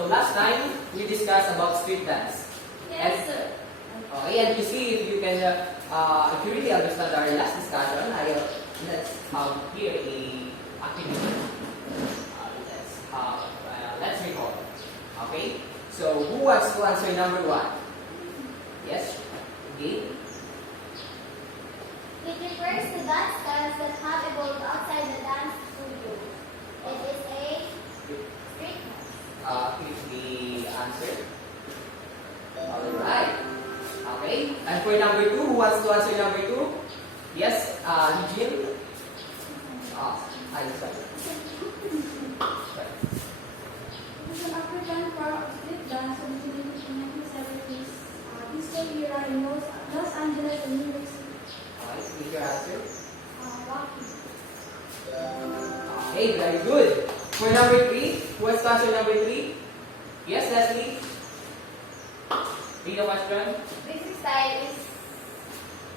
So last time we discussed about street dance. Yes, sir. Okay, and to see if you can, if you really understand our last discussion, let's have here a activity. Let's recall. Okay. So who wants to answer number 1? Yes. Okay. It refers to dance styles that have evolved outside the dance studio. It is a street dance. Please the answer. Alright. Okay. And for number 2, who wants to answer number 2? Yes, Eugene. I'm sorry. It is an African form of street dance originated in the 1970s. This came era in Los Angeles and New York City. Alright, please your answer. Rocky. Okay, very good. For number 3, who wants to answer number 3? Yes, Leslie. Read the question. This style is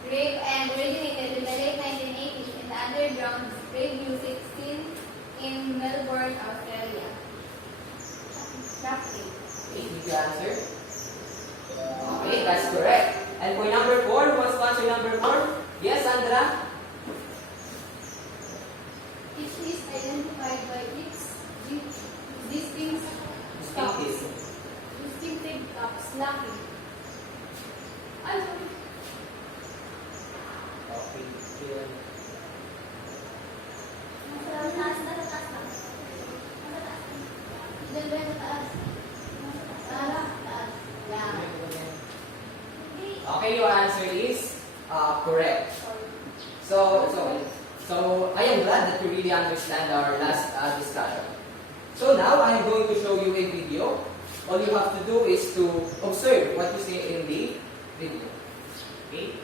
rave and originated in the late 1980s in the underground rave music scene in Melbourne, Australia. Roughly. Okay, did you answer? Okay, that's correct. And for number 4, who wants to answer number 4? Yes, Sandra? Each is identified by its distinctive slapping. I'm sorry. Okay, good. Nasa taas lang. Nasa taas. Diyan ba yung taas? Taas. Yeah. Okay, your answer is correct. So I am glad that you really understand our last discussion. So now I am going to show you a video. All you have to do is to observe what you see in the video. Okay?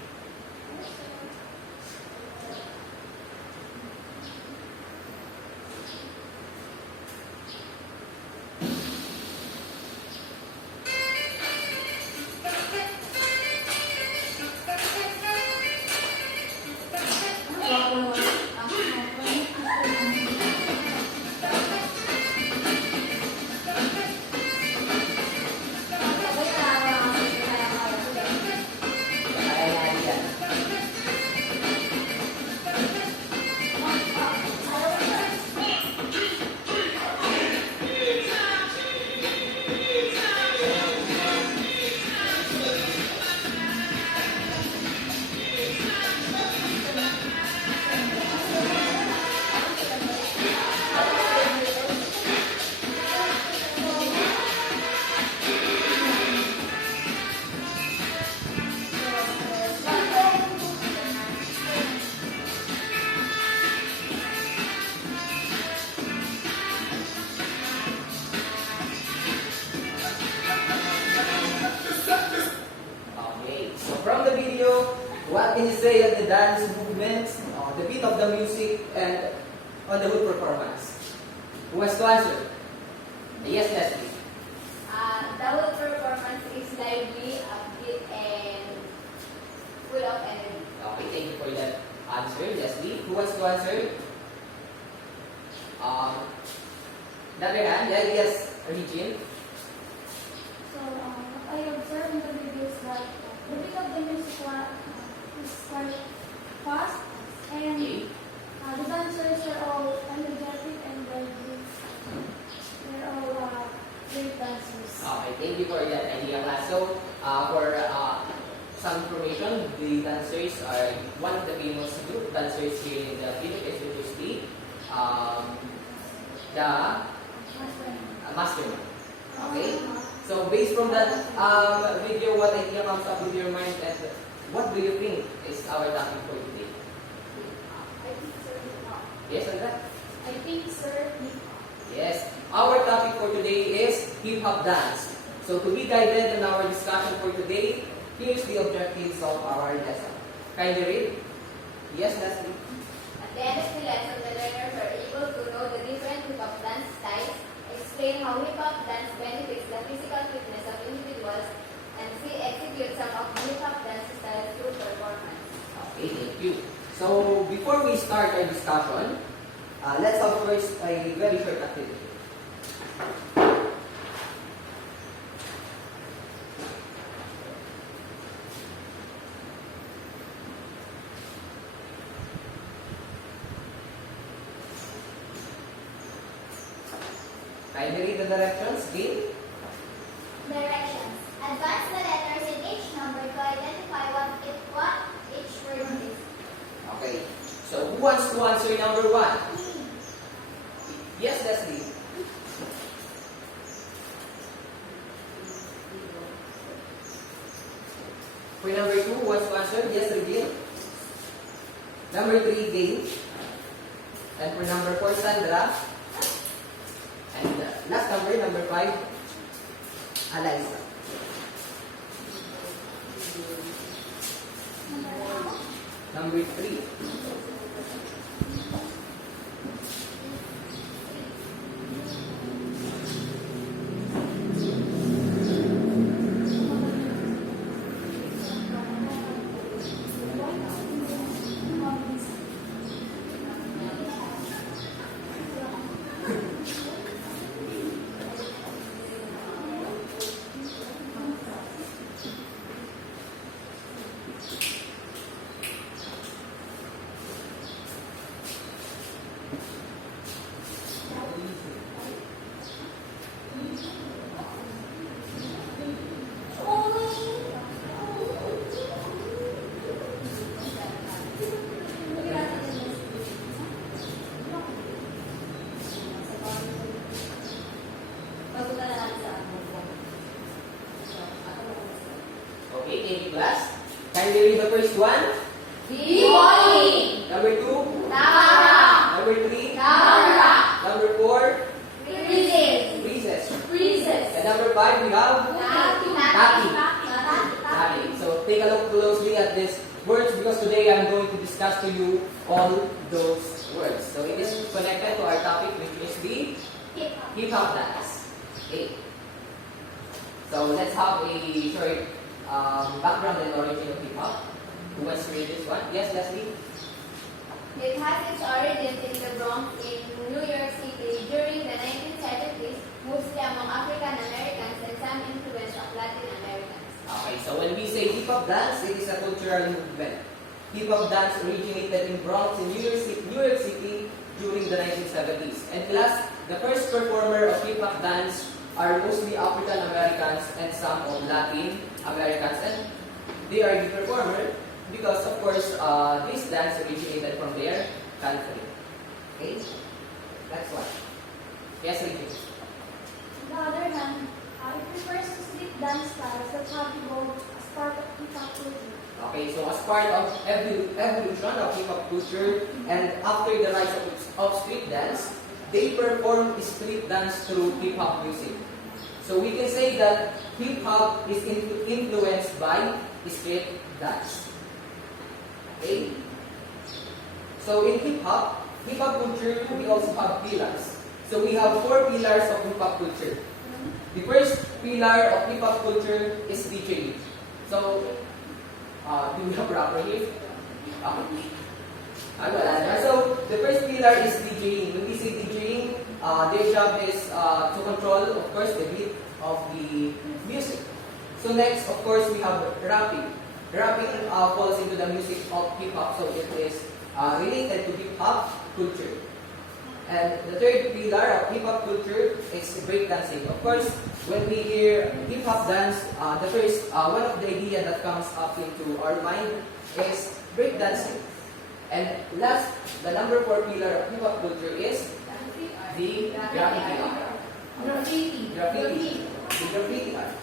From the video, what can you say on the dance movements, the beat of the music, and on the whole performance? Who wants to answer? Yes, Leslie. The whole performance is lively, upbeat, and full of energy. Okay, thank you for that answer, Leslie. Who wants to answer? The other hand, yes, Regine. So, what I observed in the video is that the beat of the music is quite fast, and the dancers are all energetic and they're all great dancers. Okay, thank you for that idea, class. So, for some information, the dancers are one of the famous group dancers here in the Philippines, which is the mastermind. Okay? So based from that video, what idea comes up with your mind, and what do you think is our topic for today? I think, sir, Yes, Andra? I think, sir, Yes. Our topic for today is hip-hop dance. So to be guided in our discussion for today, here's the objectives of our lesson. Kindly read. Yes, Leslie. At the end of the lesson, the learners are able to know the different hip-hop dance styles, explain how hip-hop dance benefits the physical fitness of individuals, and execute some of the hip-hop dance styles through performance. Okay, thank you. So before we start our discussion, let's have first a very short activity. Kindly read the directions, Gail. Directions. Advance the letters in each number to identify what each word is. Okay. So who wants to answer number 1? Yes, Leslie. For number 2, who wants to answer? Yes, Regine. Number 3, Gail. And for number 4, Sandra. And last number 5, Eliza. Number 3. Okay, thank you, class. Kindly read the first one. B-boy. Number 2. Tara. Number 3. Tara. Number 4. Freezes. Freezes. Freezes. And number 5, we have Taki. Taki. So take a look closely at these words because today I'm going to discuss to you all those words. So it is connected to our topic, which is the hip-hop dance. Okay. So let's have a short background and origin of hip-hop. Who wants to read this one? Yes, Leslie? It has its origins in the Bronx in New York City during the 1970s, mostly among African Americans and some influence of Latin Americans. Okay, so when we say hip-hop dance, it is a cultural movement. Hip-hop dance originated in Bronx in New York City during the 1970s. And plus, the first performer of hip-hop dance are mostly African Americans and some of Latin Americans. And they are the performer because, of course, this dance originated from their country. Okay? Next one. Yes, Regine. On the other hand, it refers to street dance styles that have evolved as part of hip-hop culture. Okay, so as part of evolution of hip-hop culture and after the rise of street dance, they perform street dance through hip-hop music. So we can say that hip-hop is influenced by street dance. Okay? So in hip-hop culture, we also have pillars. So we have 4 pillars of hip-hop culture. The first pillar of hip-hop culture is DJing. So, do we have rapper here? So, the first pillar is DJing. When we say DJing, their job is to control, of course, the beat of the music. So next, of course, we have rapping. Rapping falls into the music of hip-hop, so it is related to hip-hop culture. And the third pillar of hip-hop culture is breakdancing. Of course, when we hear hip-hop dance, the first one of the idea that comes up into our mind is breakdancing. And last, the number 4 pillar of hip-hop culture is the graffiti art. The graffiti art.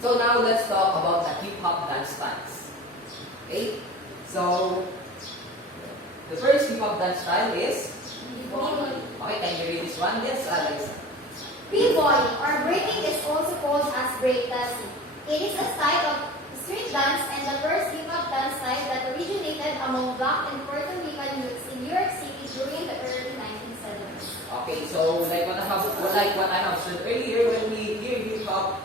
So now let's talk about the hip-hop dance styles. Okay? So, the first hip-hop dance style is? Okay, can you read this one? Yes, Alex. B-boy or breaking is also called as breakdancing. It is a style of street dance and the first hip-hop dance style that originated among Black and Puerto Rican youths in New York City during the early 1970s. Okay, so like what I have said earlier, when we hear hip-hop,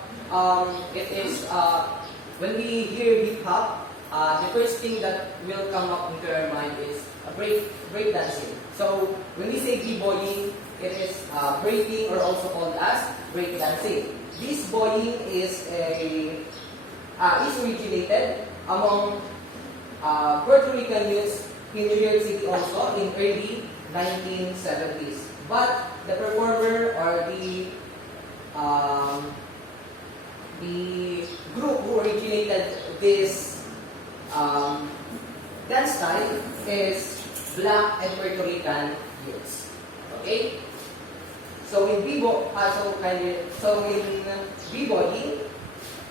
when we hear hip-hop, the first thing that will come up into our mind is breakdancing. So when we say b-boying, it is breaking or also called as breakdancing. This boying is originated among Puerto Rican youths in New York City also in early 1970s. But the performer or the group who originated this dance style is Black and Puerto Rican youths. Okay? So in b-boying,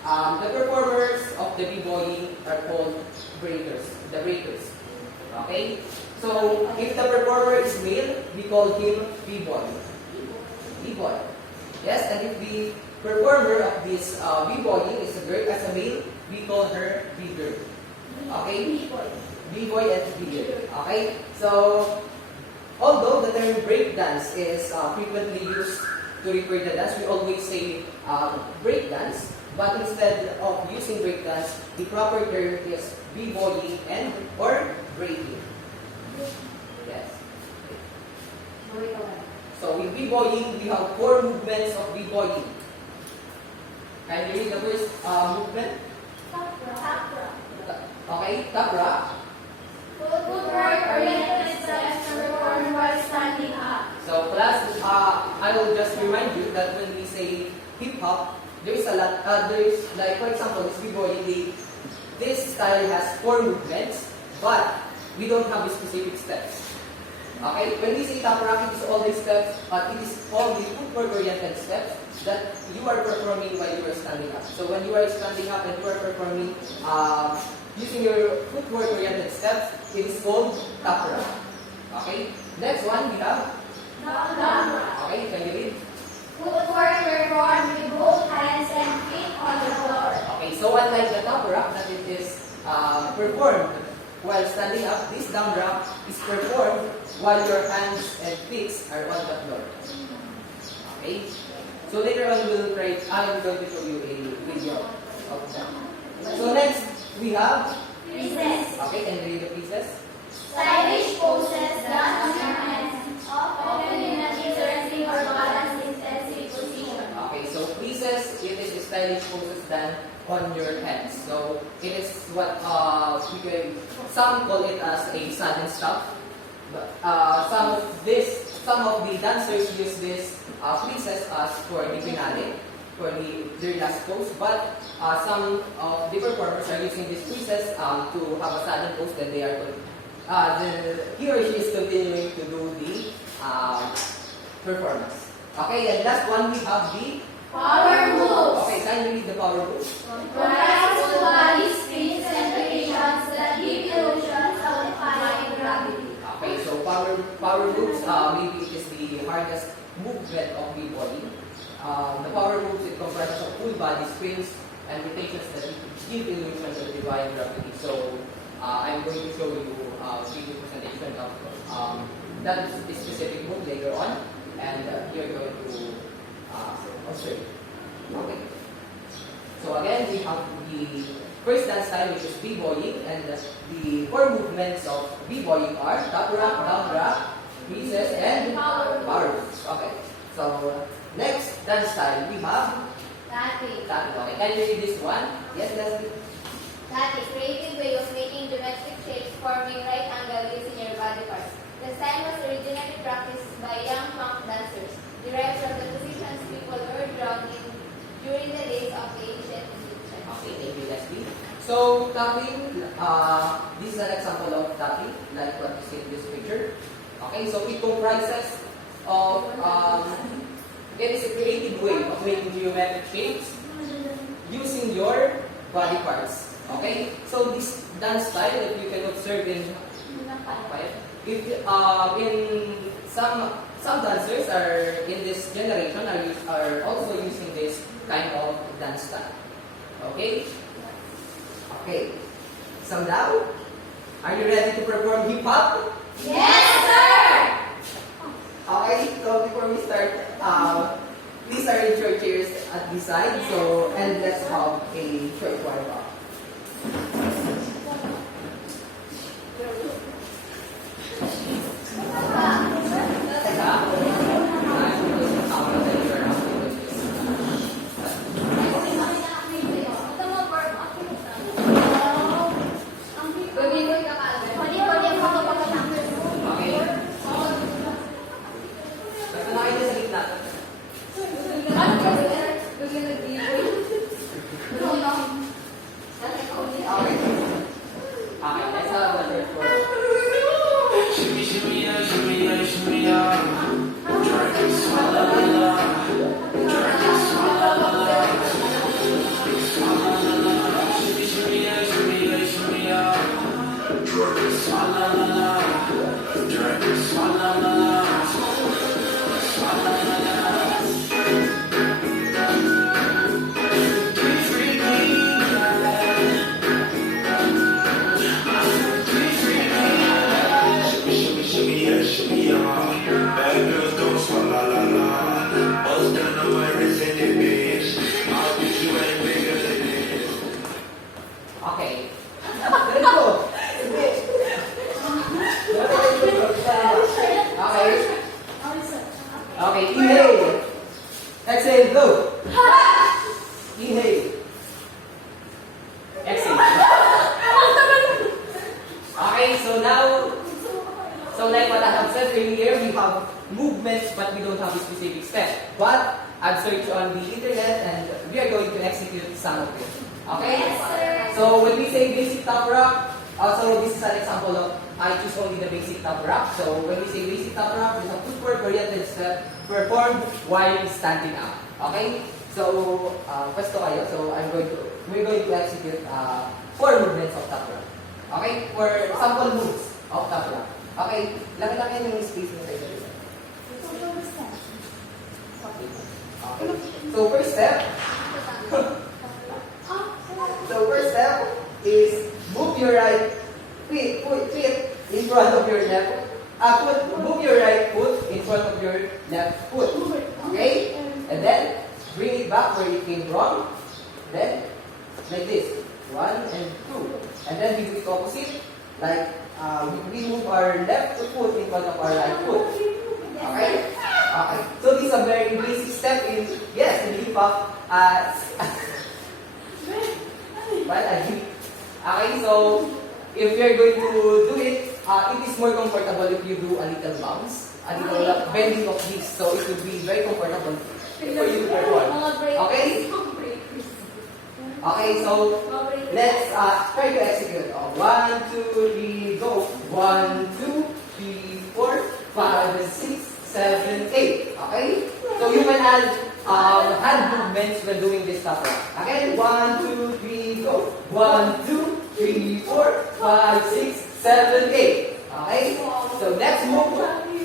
the performers of the b-boying are called breakers. The breakers. Okay? So if the performer is male, we call him b-boy. B-boy. Yes, and if the performer of this b-boying is a girl as a male, we call her b-girl. Okay? B-boy and b-girl. Okay? So although the term break dance is frequently used to refer to dance, we always say break dance. But instead of using break dance, the proper term is b-boying and or breaking. Yes. So in b-boying, we have 4 movements of b-boying. Can you read the first movement? Okay, tapra. Footwork-oriented steps performed while standing up. So class, I will just remind you that when we say hip hop, there's a lot. There's like for example, this b-boying. This style has 4 movements, but we don't have specific steps. Okay, when we say tap rock, it is all these steps, but it is all the footwork-oriented steps that you are performing while you are standing up. So when you are standing up and you are performing using your footwork-oriented steps, it is called tap rock. Okay, next one we have Down. okay, can you read? Footwork performed with both hands and feet on the floor. Okay, so unlike the top rock that it is performed while standing up, this down rock is performed while your hands and feet are on the floor. Okay? So later on I'm going to show you a video of that. So next we have Pieces. okay, can you read the pieces? Stylish poses done on your hands, often in an interesting or balanced intensive position. Okay, so pieces, it is stylish poses done on your hands. So it is what some call it as a sudden stop. But some of the dancers use this pieces as for the finale, for their last pose. But some of the performers are using these pieces to have a sudden pose. Then they are he or she is continuing to do the performance. Okay, and last one we have the Power moves. okay, can you read the power moves? Comprise full body spins and variations that give illusions of defying gravity. Okay, so power moves, maybe it is the hardest movement of b-boying. The power moves, it comprises of full body spins and rotations that give illusions of divine gravity. So I'm going to show you a video presentation of that specific move later on, and you're going to observe. Okay. So again, we have the first dance style, which is b-boying, and the 4 movements of b-boying are top rock, down rock, pieces, and power moves. Okay. So next dance style we have Tapping. tapping. Okay. Can you read this one? Yes, Leslie. That is creative way of making geometric shapes forming right angle using your body parts. The style was originally practiced by young funk dancers, derived from the positions people were drawn in during the days of the ancient Egyptians. Okay, thank you, Leslie. So tapping, this is an example of tapping, like what you see in this picture. Okay, so it comprises of it is a creative way of making geometric shapes using your body parts. Okay, so this dance style, if you can observe in some dancers are in this generation are also using this kind of dance style. Okay? Okay. So now, are you ready to perform hip hop? Yes, sir! Okay, so before we start, please arrange your chairs at the side, so and let's have a short warm up. Okay, inhale. Exhale, blow. Inhale. Exhale. Okay, so like what I have said earlier, we have movements but we don't have a specific step. But I've searched on the internet and we are going to execute some of it. Okay? Yes, sir. So when we say basic top rock, so this is an example of I choose only the basic top rock. So when we say basic top rock, there's a footwork oriented step performed while standing up. Okay? So pwesto kayo. So we're going to execute 4 movements of top rock. Okay? For sample moves of top rock. Okay? Laki-laki yung space mo tayo. Okay. So first step is move your right foot in front of your left. Move your right foot in front of your left foot. Okay? And then bring it back where it came from. Then like this, 1 and 2. And then we do it opposite. Like we move our left foot in front of our right foot. Okay? Okay. So this is a very basic step in hip hop. Okay, so if you're going to do it, it is more comfortable if you do a little bounce, a little bending of this, so it will be very comfortable for you to perform. Okay? Okay, so let's try to execute. 1, 2, 3, go. 1, 2, 3, 4, 5, 6, 7, 8. Okay? So you can add hand movements when doing this stuff. Again, 1, 2, 3, go. 1, 2, 3, 4, 5, 6, 7, 8. Okay? So next move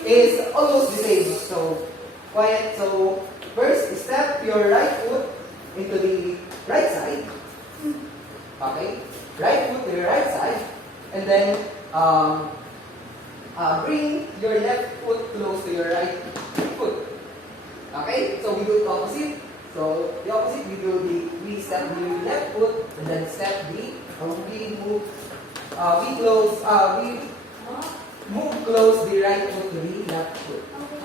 is almost the same. So quiet. So first, step your right foot into the right side. Okay? Right foot to your right side. And then bring your left foot close to your right foot. Okay? So we do it opposite. So the opposite, we step the left foot and then step we move close the right foot to the left foot.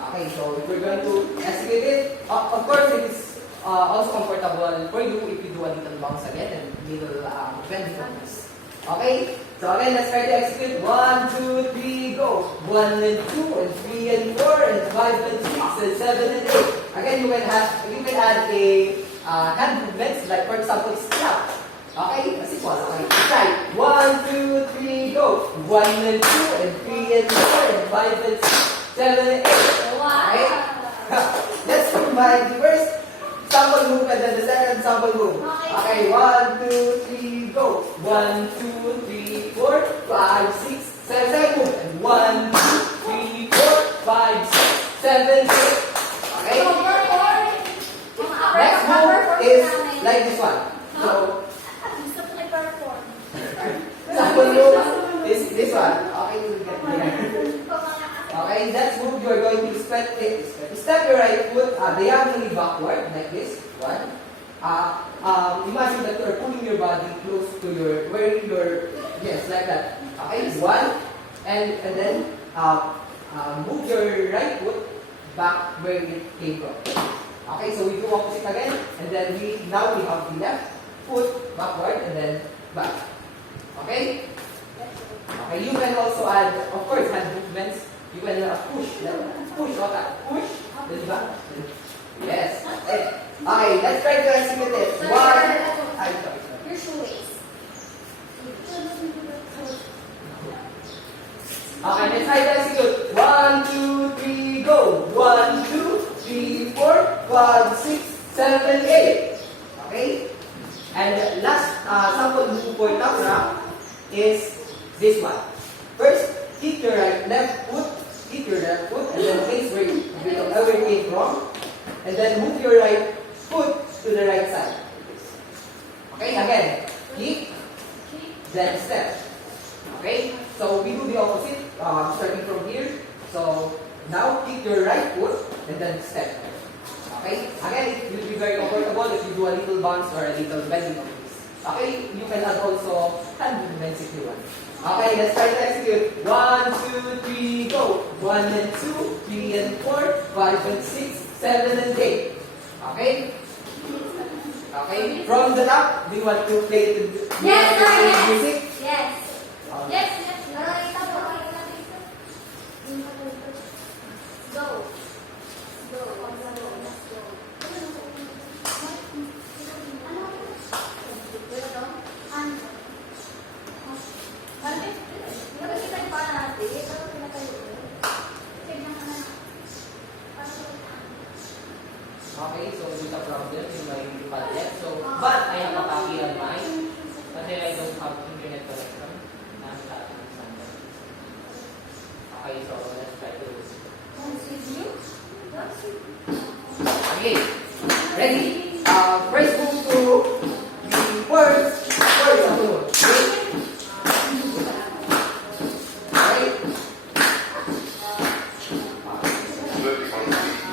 Okay, so if we're going to execute it, of course it is also comfortable for you if you do a little bounce again and little bending of this. Okay? So again, let's try to execute. 1, 2, 3, go. 1 and 2 and 3 and 4 and 5 and 6 and 7 and 8. Again, you can add a hand movements like for example clap. Okay, as equal. Okay, try. 1, 2, 3, go. 1 and 2 and 3 and 4 and 5 and 6, 7 and 8. Okay. Let's combine the first sample move and then the second sample move. Okay, 1, 2, 3, go. 1, 2, 3, 4, 5, 6, 7, second move. And 1, 2, 3, 4, 5, 6, 7, 8. Okay? Next move is like this one. So, sample move is this one. Okay, you will get it. Okay, next move you are going to step your right foot diagonally backward like this. 1. Imagine that you are pulling your body close to yes, like that. Okay, 1. And then move your right foot back where it came from. Okay, so we do opposite again, and then now we have the left foot backward and then back. Okay? Okay, you can also add, of course, hand movements. You can push, okay, push, then back. Yes. Okay, let's try to execute it. 1. Your shoelace. Okay, let's try to execute. 1, 2, 3, go. 1, 2, 3, 4, 5, 6, 7, 8. Okay? And last sample move for top rock is this one. First, hit your left foot, and then face where it came from. And then move your right foot to the right side. Okay, again, kick, then step. Okay, so we do the opposite, starting from here. So now kick your right foot and then step. Okay, again, it will be very comfortable if you do a little bounce or a little bending of this. Okay, you can add also hand movements if you want. Okay, let's try to execute. 1, 2, 3, go. 1 and 2, 3 and 4, 5 and 6, 7 and 8. Okay? Okay, from the top, do you want to play the Yes, sir, yes. music? Yes. Okay. Yes, yes. Go. Go. Let's go. Okay, so there's a problem in my budget. So, but I have a copy on mine. But then I don't have internet connection. Okay, so let's try to. Okay, ready? First move to the first example. Okay?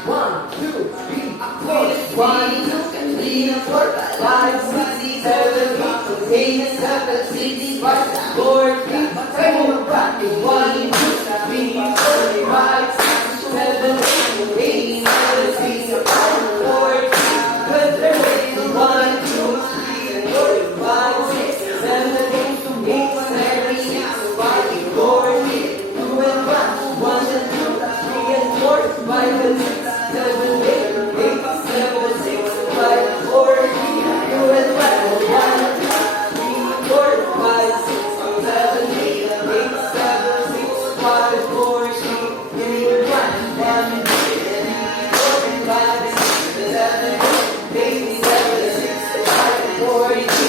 1, 2, 3, 4. 1, 2, 3, 4, 5, 6, 7, 8, 7, 6, 5, 4, 3, 7, 1, 2, 3, 4, 5, 6, 7, 8, 7, 6, 5, 4, 3, 1, 2, 3, 4, 5, 6, 7, 8, 7, 6, 5, 4, 3, 2 and 1, 1 and 2, 3 and 4, 5 and 6, 7, 8, 7, 6, 5, 4, 3, 2 and 1, 1 and 2, 3, 4, 5, 6, 7, 8, 7, 6, 5, 4, 3, 2 and 1, 1 and 2, 3, 4, 5, 6, 7, 8, 7, 6, 5, 4, 3, 2 and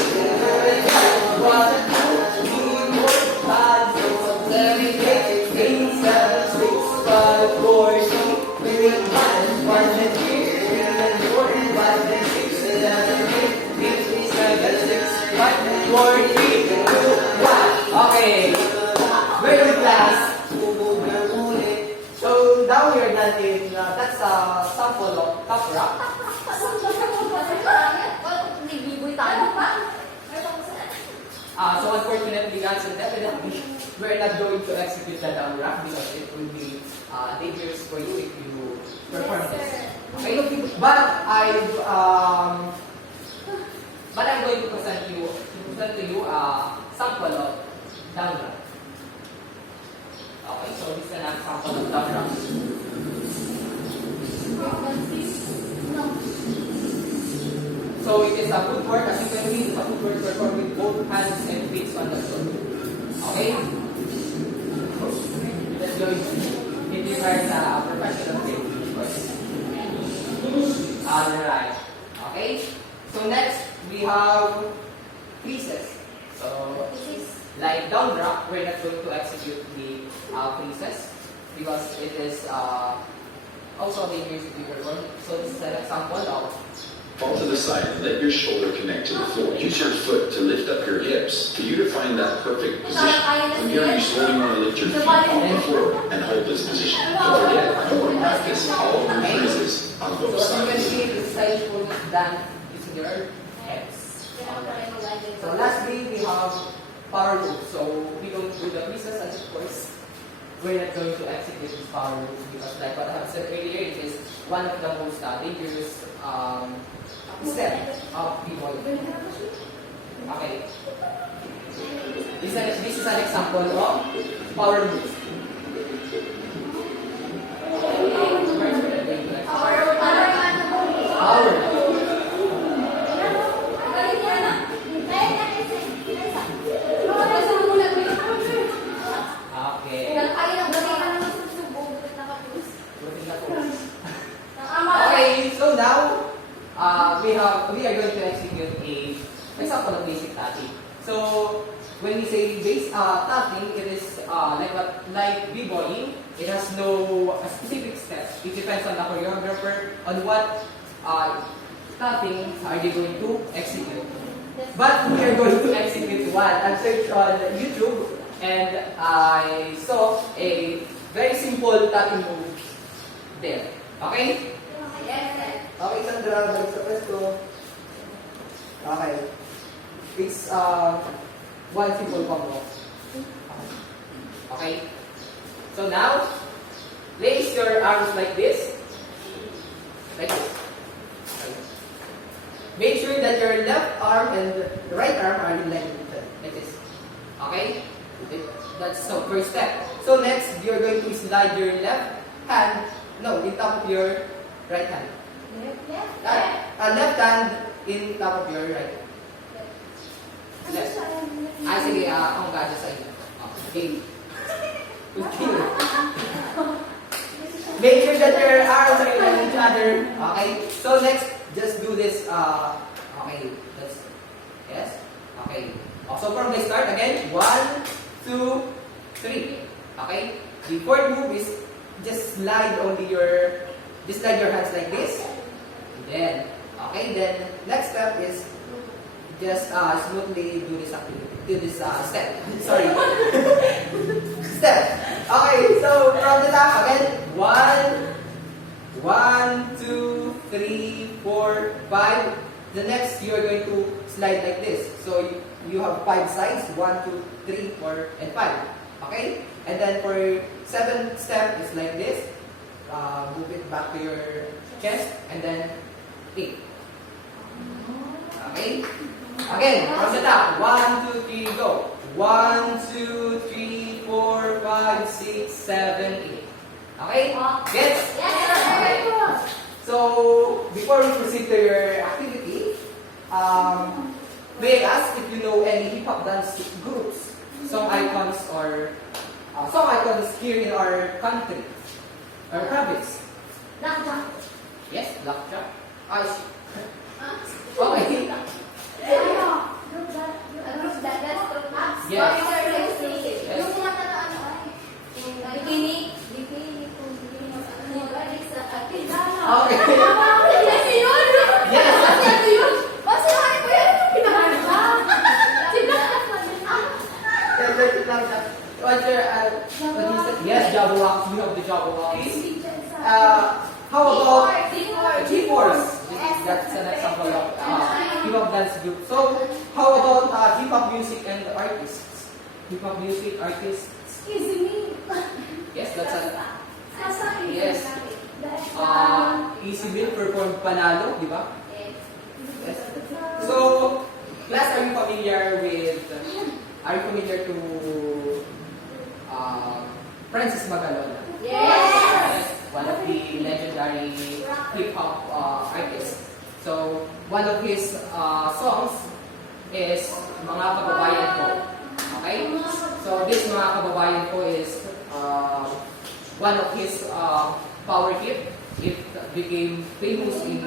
1, 1 and 2, 3, 4, 5, 6, 7, 8, 7, 6, 5, 4, 3, 2 and 1, 1 and 2, 3 and 4, 5 and 6, 7, 8, 7, 6, 5, 4, 3, 2, 1. Okay. Very good, class. So now we are done in, that's a sample of top rock. So unfortunately, guys, definitely we're not going to execute the down rock because it will be dangerous for you if you perform this. Okay, but I'm going to present to you a sample of down rock. Okay, so this is an example of down rock. So it is a footwork, as you can see, it's a footwork performed with both hands and feet on the floor. Okay? Let's go. It requires a professional technique, of course. Alright. Okay? So next, we have creases. So, like down drop, we're not going to execute the creases because it is also dangerous to be performed. So this is an example of Fall to the side and let your shoulder connect to the floor. Use your foot to lift up your hips for you to find that perfect position. From here, you slowly want to lift your feet off the floor and hold this position. Don't forget, you want to practice all of your freezes on both so you can sides. see the style for done using your hands. So lastly, we have power moves. So we don't do the pieces, and of course, we're not going to execute this power move because, like what I have said earlier, it is one of the most dangerous step of people. Okay. This is an example of power move. Power. Okay, so now we are going to execute a example of basic tapping. So when we say base tapping, it is like b-boying. It has no specific steps. It depends on the choreographer on what tapping are they going to execute. But we are going to execute one. I searched on YouTube and I saw a very simple tapping move there. Okay? Yes, sir. Okay, Sandra, balik sa pwesto. Okay. It's one simple combo. Okay? So now, place your arms like this. Like this. Okay. Make sure that your left arm and the right arm are in line with each other. Like this. Okay? That's the first step. So next, you're going to slide your left hand, in top of your right hand. Left hand in top of your right hand. Left. Sige, akong gada sa inyo. Okay. Make sure that your arms are in line with each other. Okay. So next, just do this. Okay. Yes. Okay. So from the start again. 1, 2, 3. Okay. The fourth move is just slide your hands like this. Then, next step is just smoothly do this activity. Do this step. Sorry. Step. Okay, so from the top again. 1, 2, 3, 4, 5. The next you are going to slide like this. So you have 5 sides. 1, 2, 3, 4, and 5. Okay? And then for 7th step is like this. Move it back to your chest. And then 8. Okay? Again, from the top. 1, 2, 3, go. 1, 2, 3, 4, 5, 6, 7, 8. Okay? Yes? Yes, sir. Okay. So, before we proceed to your activity, may I ask if you know any hip-hop dance groups, song icons here in our country, or province? Blackjack. Yes, Blackjack. I see. Huh? Okay. Yes. Yung mga bikini. Okay. Yes, yun! Yes. Yes, yun! Basta naman ko yan! What's your, what you said? Yes, Jabberwocks. We have the Jabberwocks. How about G-Force? That's an example of hip-hop dance group. So, how about hip-hop music and artists? Hip-hop music artists? Excuse me. Yes, that's a... Sasaki. Yes. Easy Bill performed Panalo, di ba? Yes. So, class, are you familiar to Francis Magalona? Yes! One of the legendary hip-hop artists. So, one of his songs is Mga Kababayan Ko. Okay? So, this Mga Kababayan Ko is one of his power hit. It became famous in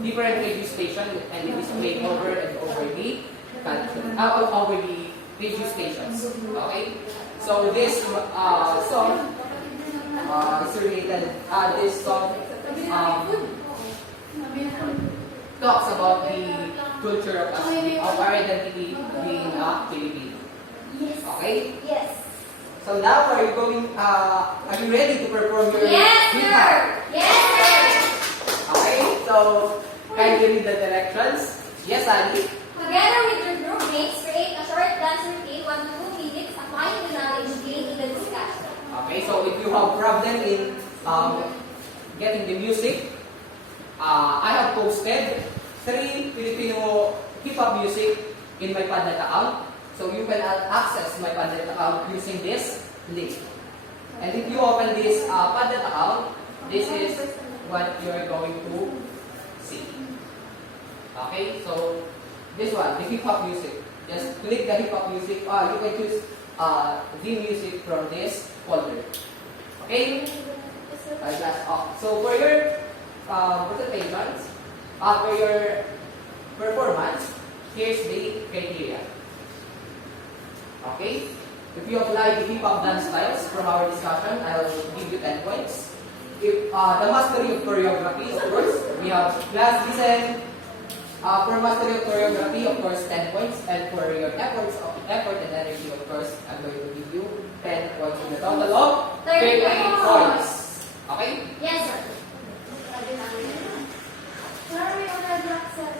different radio stations and it is played over and over the country, over the radio stations. Okay? So, this song is related, this song talks about the culture of our identity being a Filipino. Okay? Yes. So now, are you ready to perform your Yes, hip-hop? sir! Yes, sir! Okay, so kindly read the directions. Yes, Ali? Together with your group mates, create a short dance routine, 1 to 2 minutes, applying the knowledge gained in the discussion. Okay, so if you have problem in getting the music, I have posted 3 Filipino hip-hop music in my Padlet account. So you can access my Padlet account using this link. And if you open this Padlet account, this is what you are going to see. Okay, so this one, the hip-hop music. Just click the hip-hop music. You can choose the music from this folder. Okay? So for your presentations, for your performance, here's the criteria. Okay? If you apply the hip-hop dance styles from our discussion, I'll give you 10 points. If the mastery of choreography, of course, we have class listen. For mastery of choreography, of course, 10 points. And for your effort and energy, of course, I'm going to give you 10 points in a total of 30 points. Okay? Yes, sir. Sir, we already access.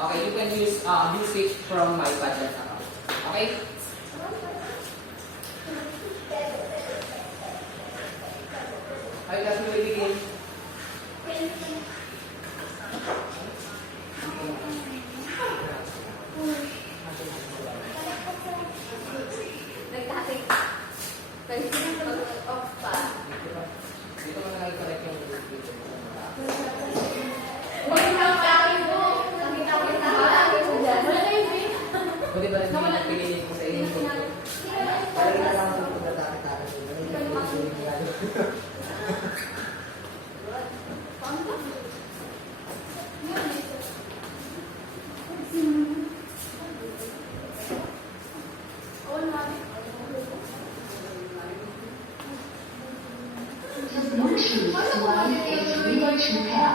Okay, you can use it from my budget account. Okay? Okay, class, we will begin. Nagtatik. Pwede silang mag-off pa. Dito mo na i-correct yung video. Huwag yung nakakawin mo. Nakikawin na nakakawin mo dyan. Wala na yung green. Pwede ba rin yung pinili ko sa inyo? Parang na lang ako kung natakit-takit. The Bluetooth device is ready to pair.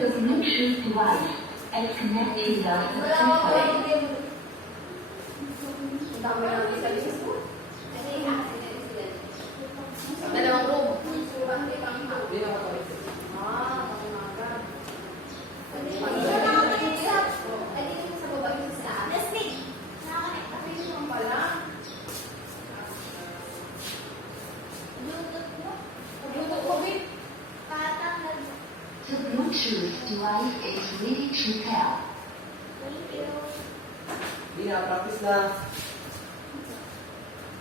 The Bluetooth device is connected successfully. Dalawang room. Hindi na ako-correct. The Bluetooth device is ready to pair. Hindi na, practice na.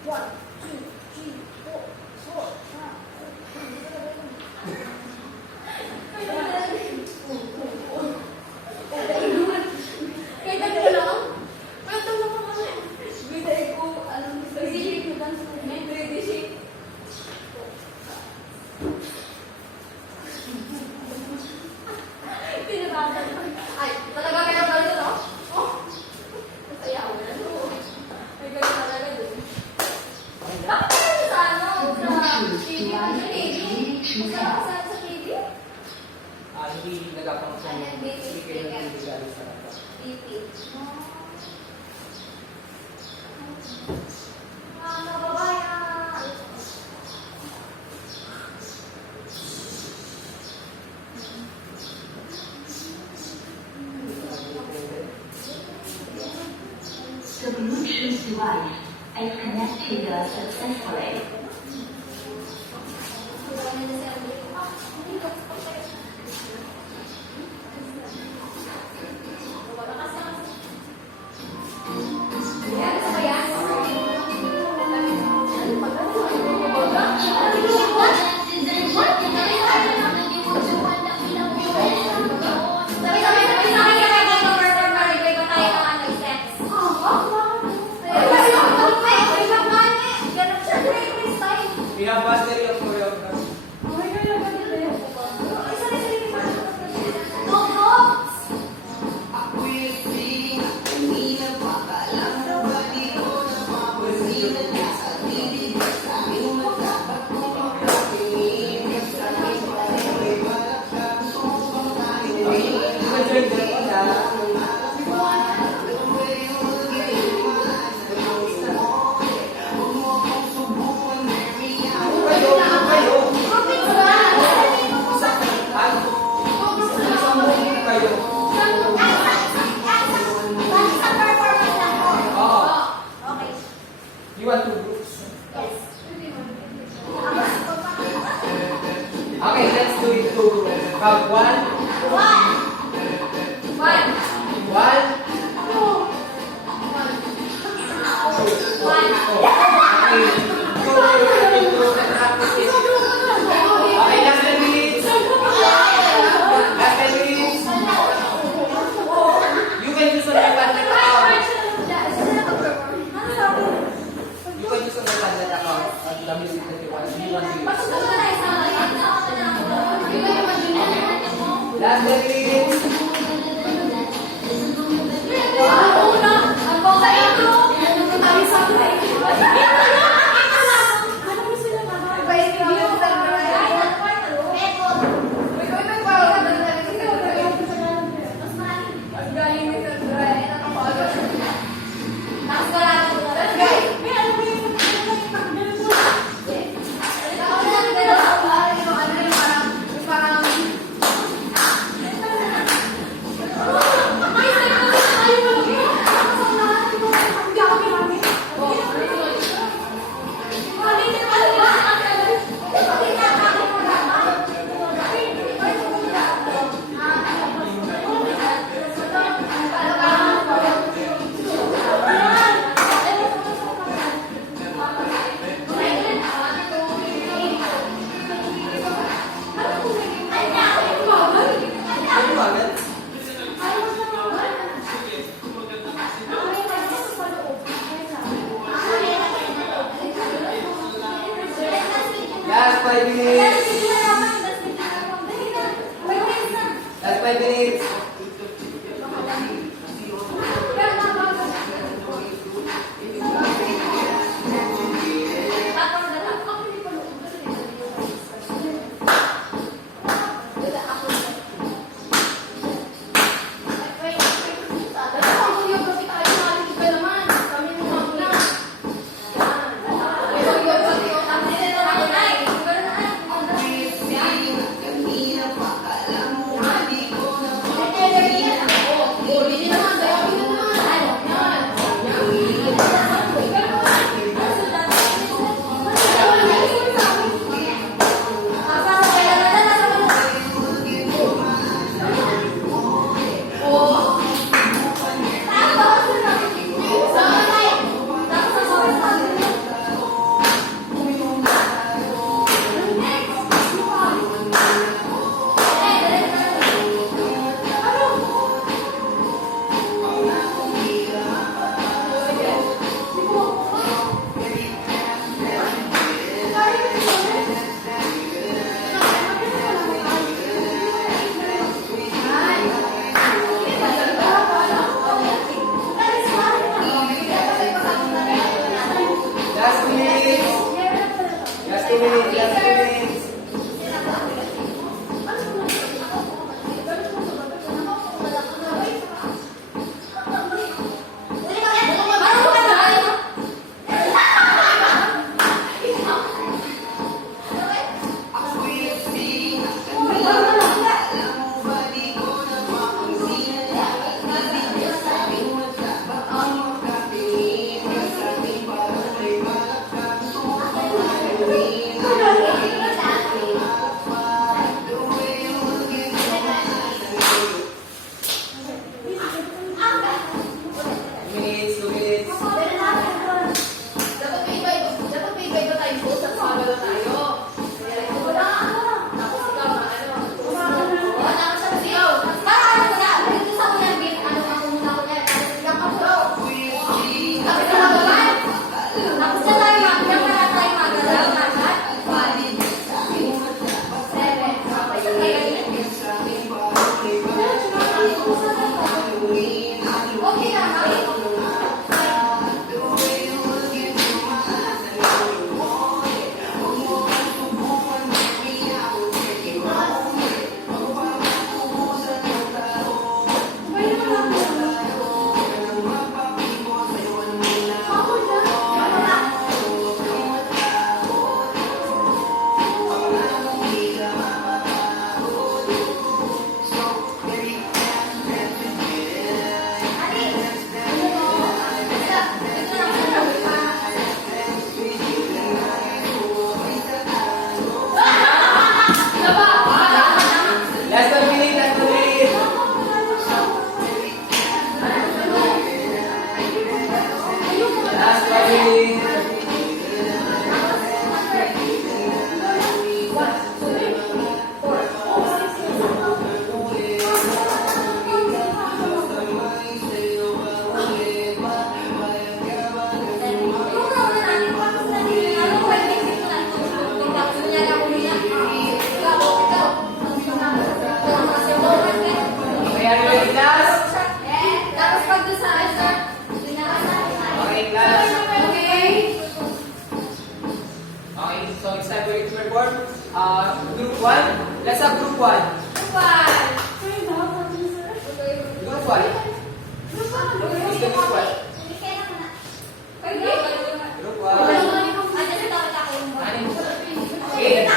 1, 2, 3, 4, Ay, talaga kaya ba ito, no? Oh. Masaya ako na ito. May ganyan talaga dun. Bakit tayo sa ano? The Bluetooth device is ready to pair. Sa TV? Hindi nagkafunction. Ayan, basic Hindi kayo speaker. nagbigaling sa laptop. TV. The Bluetooth device is connected successfully. Pinabasteri ang choreography. You want two groups? Okay, let's do it two groups. Have one. Okay, last 10 minutes. Last 10 minutes. You can use on your tablet account. You can use on your tablet account the music that you want. You want to use. Last 10 minutes. Last 5 minutes. Last 5 minutes. Last 2 minutes. Last 2 minutes. Last 2 minutes. Group 1. Let's have group 1. Group 1. Group 1. Who's the group 1? Group 1. Okay.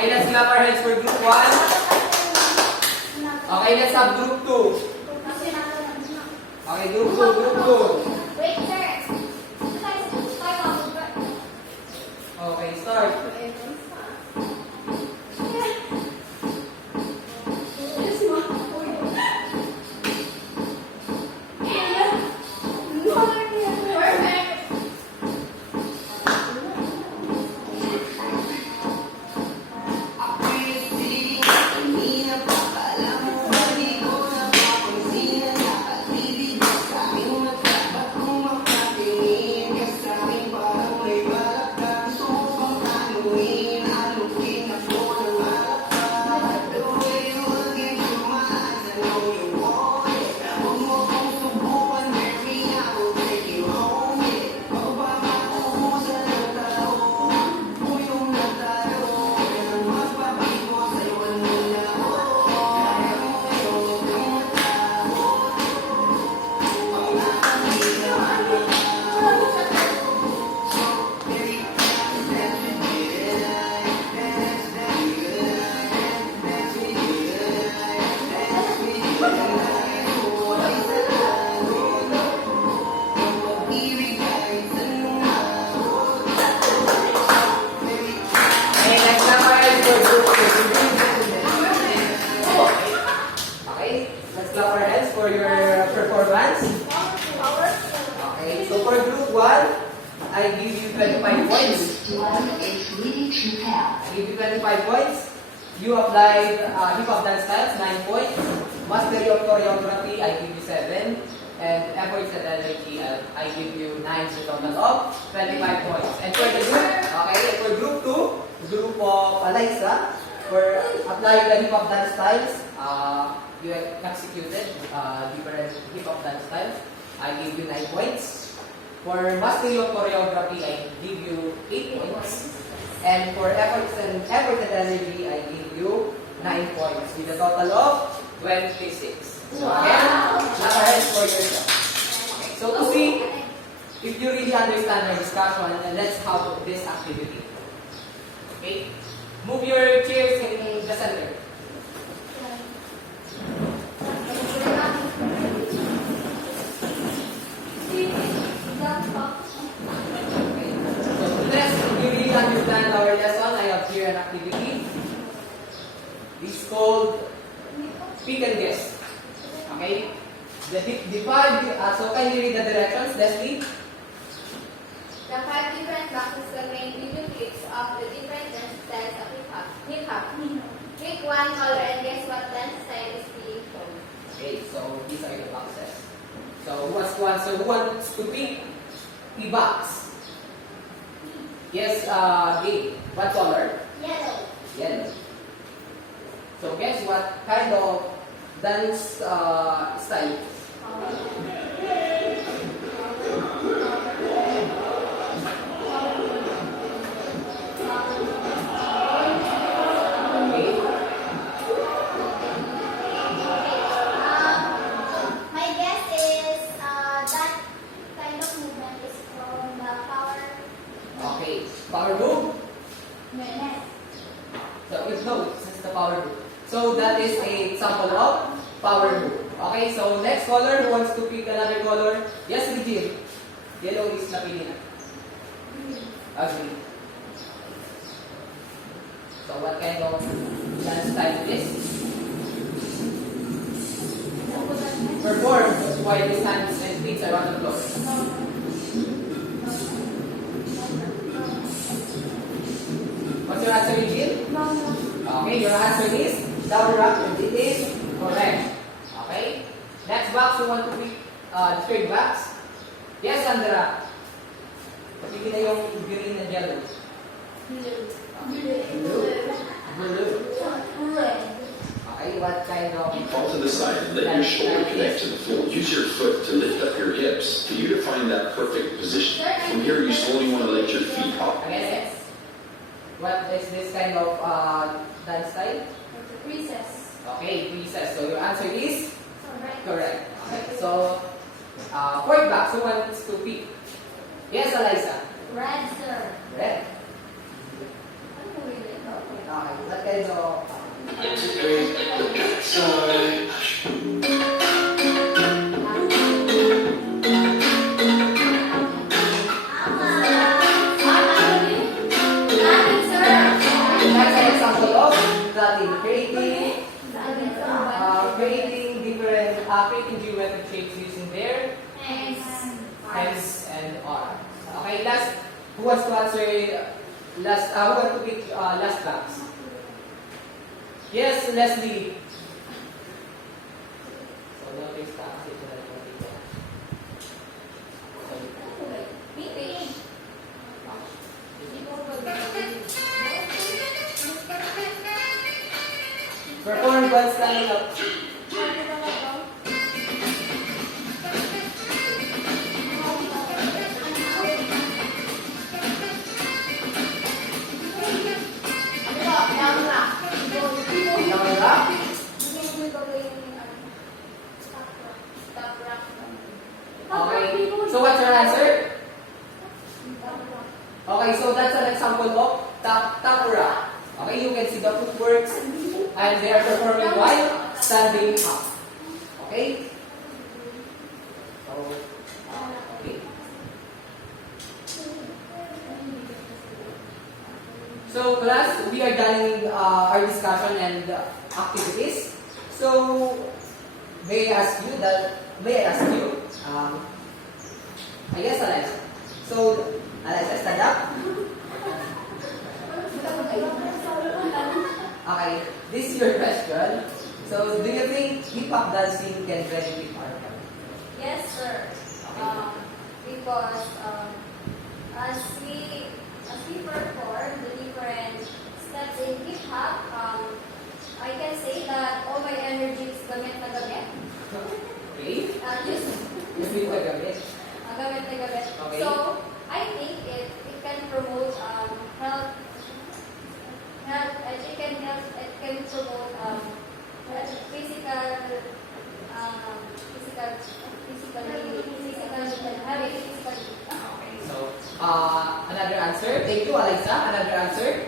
Okay, let's clap our hands for group 1. Okay, let's have group 2. Okay, group 2, group 2. Wait, sir. Okay, start. Okay, let's clap our hands for your performance. Okay, so for group 1, I give you 25 points. One is ready to help. I give you 25 points. You applied hip-hop dance styles, 9 points. Mastery of choreography, I give you 7. And efforts and energy, I give you 9, so total of 25 points. And for the group, okay, for group 2, group of Eliza, for applying the hip-hop dance styles, you have executed different hip-hop dance styles. I give you 9 points. For mastery of choreography, I give you 8 points. And for efforts and energy, I give you 9 points with a total of 26. So again, clap our hands for yourself. Okay, so to see if you really understand our discussion, and let's have this activity. Okay, move your chairs in the center. Okay, so let's if you really understand our lesson, I have here an activity. This is called pick and guess. Okay? The 5, so can you read the directions, Leslie? The 5 different boxes contain video clips of the different dance styles of hip-hop. Pick one color and guess what dance style is being shown. Okay, so these are the boxes. So who wants to pick the box? Yes, Gabe. What color? Yellow. Yellow. So guess what kind of dance style? My guess is that kind of movement is from the power. Okay, power move. Yes. So if no, this is the power move. So that is a example of power move. Okay, so next color, who wants to pick another color? Yes, Regine. Yellow is napili na. Green. So what kind of dance style is this? Perform while his hands and feet are on the floor. What's your answer, Regine? Okay, your answer is down rock, and it is correct. Okay? Next box, you want to pick the third box? Yes, Sandra. Pagiging na yung green and yellow. Blue. Okay, what kind of... Fall to the side and let your shoulder connect to the floor. Use your foot to lift up your hips for you to find that perfect position. From here, you slowly want to lift your feet up. Again, yes. What is this kind of dance style? Recess. Okay, recess. So your answer is correct. Okay, so fourth box, who wants to pick? Yes, Eliza. Red, sir. Red. Ano mo yun? Okay, what Edo. That's an example of cutting, creating different, creating geometric shapes using their hands and arms. Okay, last, who wants to answer last, who wants to pick last box? Yes, Leslie. So, no next box. Ito na lang dito. Perform while standing up. Down rock. Okay, so what's your answer? Okay, so that's an example of tapura. Okay, you can see the footworks and they are performing while standing up. Okay? Okay. So class, we are done our discussion and activities. So may I ask you, I guess Alexa. So Alexa, stand up. Okay, this is your question. So do you think hip-hop dancing can benefit our health? Yes, sir. Because as we perform the different steps in hip hop, I can say that all my energy is gamit na gamit. Okay. Just Yes, we will gamit. gamit na gamit. Okay. So I think it can promote health. It can promote physically. Okay, so another answer. Thank you, Alexa. Another answer.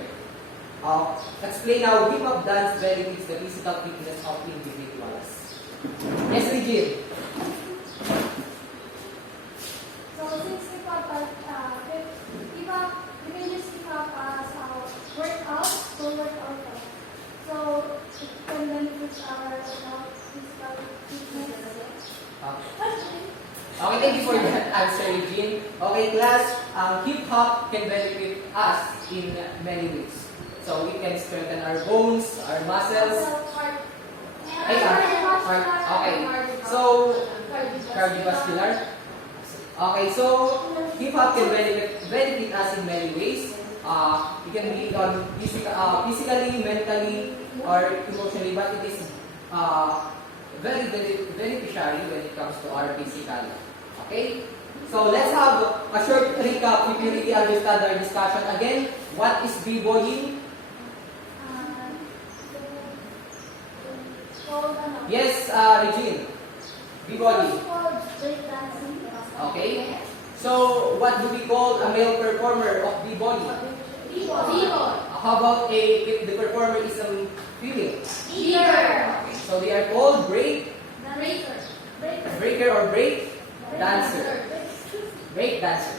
Explain how hip-hop dance benefits the physical fitness of individuals. Yes, Regine. So since hip-hop, we can use hip-hop as a workout, so it can benefit our physical fitness. Okay, thank you for that answer, Regine. Okay, class, hip-hop can benefit us in many ways. So we can strengthen our bones, our muscles. Heart. Okay, so cardiovascular. Okay, so hip-hop can benefit us in many ways. It can be on physically, mentally, or emotionally, but it is very beneficiary when it comes to our physical. Okay? So let's have a short recap if you really understand our discussion. Again, what is b-boying? Yes, Regine. B-boying. Okay? So, what do we call a male performer of b-boying? How about if the performer is a female? Okay, so they are called breaker or break dancer. Break dancer.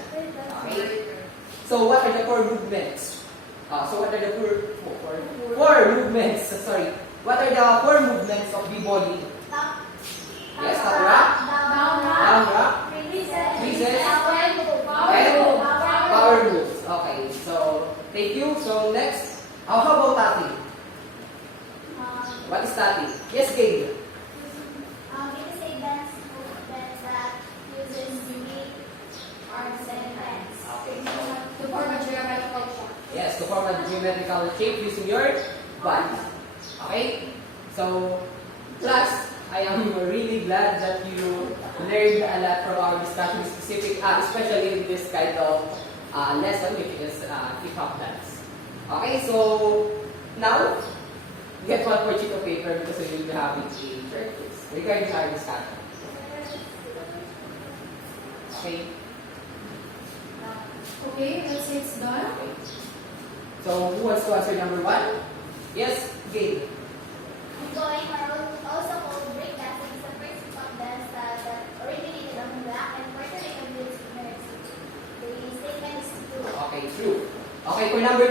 Okay. So what are the four movements? What are the four movements? Sorry. What are the four movements of b-boying? Yes, top rock, down rock, freezes, and power moves. Okay. So thank you. So next, how about Tati? What is Tati? Yes, Gabe. It is a dance movement that uses unique arms and hands. Okay. To form a geometrical shape. Yes, to form a geometrical shape using your body. Okay? So, class, I am really glad that you learned a lot from our discussion, especially in this kind of lesson, which is hip-hop dance. Okay, so now, get one more sheet of paper because we will be having a short quiz regarding our discussion. Okay? Okay, let's say it's done. Okay. So, who wants to answer number one? Yes, Gabe. Going also called break dancing is the first hip-hop dance style that originated among Black and Puerto Rican youths in New York City. The statement is true. Okay, true. Okay, for number